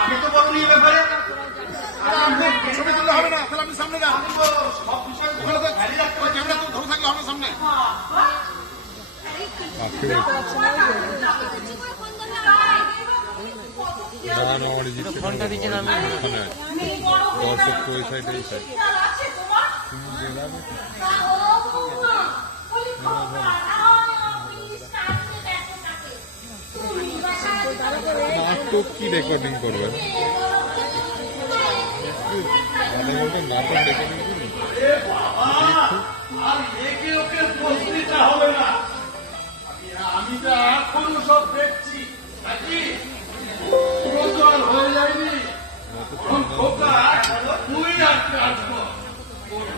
আমি তো বলনি এ ব্যাপারে ছবি তুললে হবে না, তাহলে আপনি সামনে যান। সব বিষয় ক্যামেরা তো ধরে থাকলে হবে সামনে। ফোনটা দিচ্ছেন আমি দর্শক ওই সাইড এই সাইড নাটক কি রেকর্ডিং করবেন? নাটক রেকর্ডিং করবেন? আমি তো এখনো সব দেখছি হয়ে যায়নি। তুই আসবো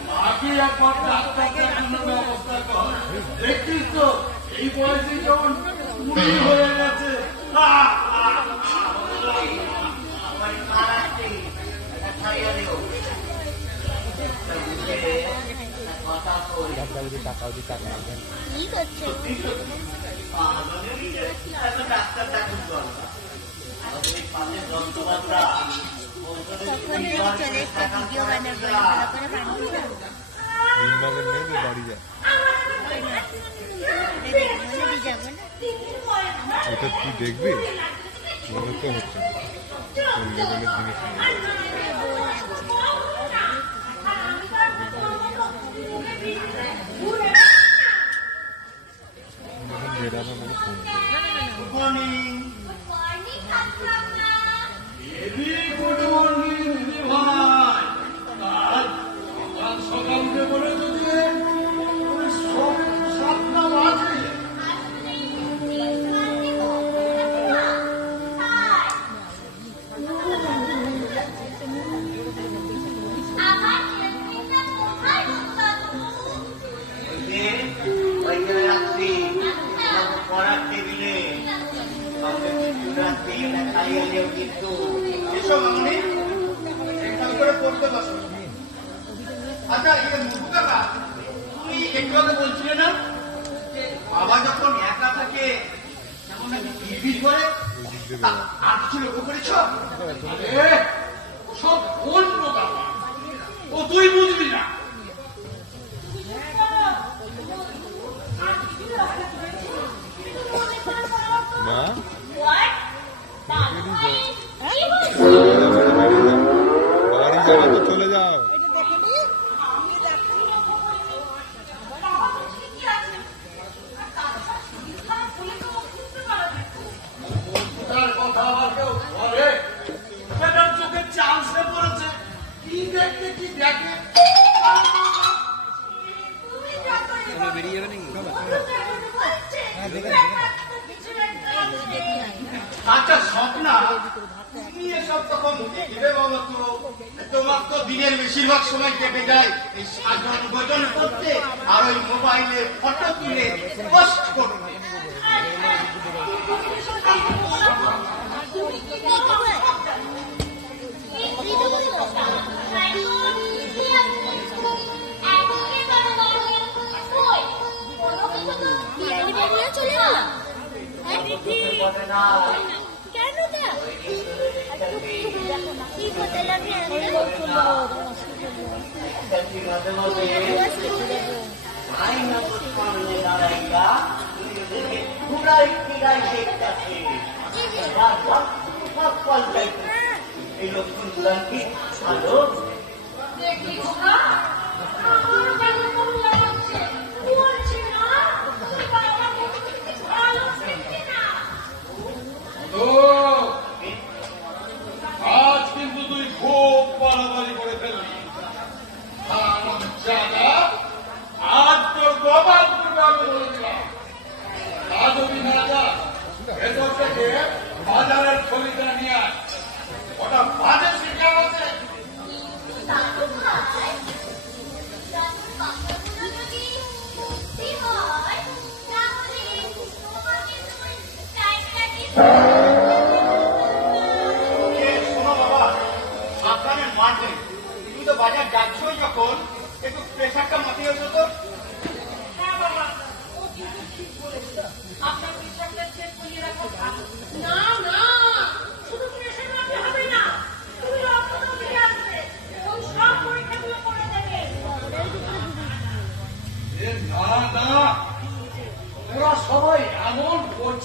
মাকে একবার ডাক্তার দেখানোর ব্যবস্থা কর। দেখছিস তো এই বয়সে যেমন কুড়ি হয়ে গেছে। এটা তুই দেখবি মনে তো হচ্ছে ওই লেভেলের জিনিস বেরানো মানে ফোন সকাল উঠে বলে যদি 7টা বাজে আচ্ছা এটা মুখু কাকা তুমি একটু আগে বলছিলে না বাবা যখন একা থাকে যেমন নাকি বিড়বিড় করে আর কিছু লক্ষ্য করেছ? সব অন্য বাবা, ও তুই বুঝবি না। মা বাড়ি যাবে তো চলে যাও। চোখে চান্সে পড়েছে কি দেখতে কি দেখে বেরিয়ে যাবে নাকি? আচ্ছা স্বপ্না তুমি এসব তখন দেখবে বাবা, তো তোমার তো দিনের বেশিরভাগ সময় কেটে যায় এই সাজন ভোজন করতে আর ওই মোবাইলে ফটো তুলে পোস্ট করতে। এই লক্ষণ গুলা কি ভালো দেখি আজ কিন্তু তুই খুব বাড়াবাড়ি করে ফেললি। আজ তোর বাবা করবে আমি বলে দিলাম। আজ যদি না যা ভেতর থেকে বাজারের খরিদা নিয়ে আয়, ওটা বাজে শিখে আছে। বাজার যাচ্ছই যখন একটু প্রেশারটা মাথায়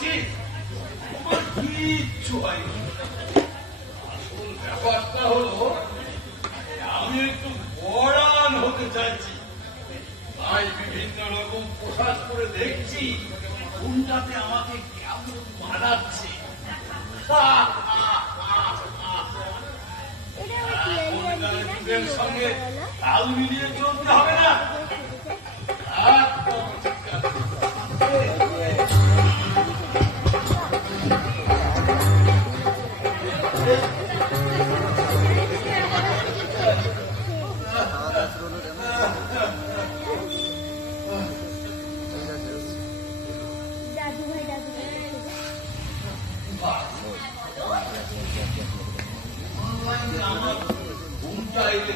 করছিস তোমার কিচ্ছু হয়নি। আসল ব্যাপারটা হলো আমি একটু মডার্ন হতে চাইছি, তাই বিভিন্ন রকম পোশাক করে দেখছি কোনটাতে আমাকে কেমন মানাচ্ছে। যুগের সঙ্গে তাল মিলিয়ে চলতে হবে না। একদম ঠিক আছে। দাদু ভাই আমার ঘুমটা এলে